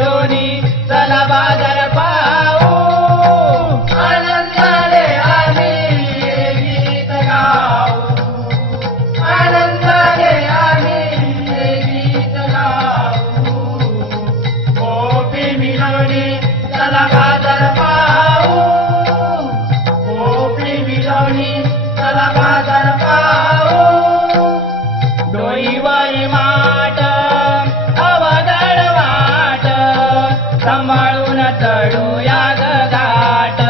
मिळूनी चला बाजार पाहू आनंदाने आम्ही हे गीत गाऊ आनंदाने आम्ही हे गीत गाऊ गोपी मिळूनी चला बाजार पाहू गोपी मिळूनी चला बाजार पाहू डोईवरी माट अवघड वाट सांभाळून चढूया ग घाट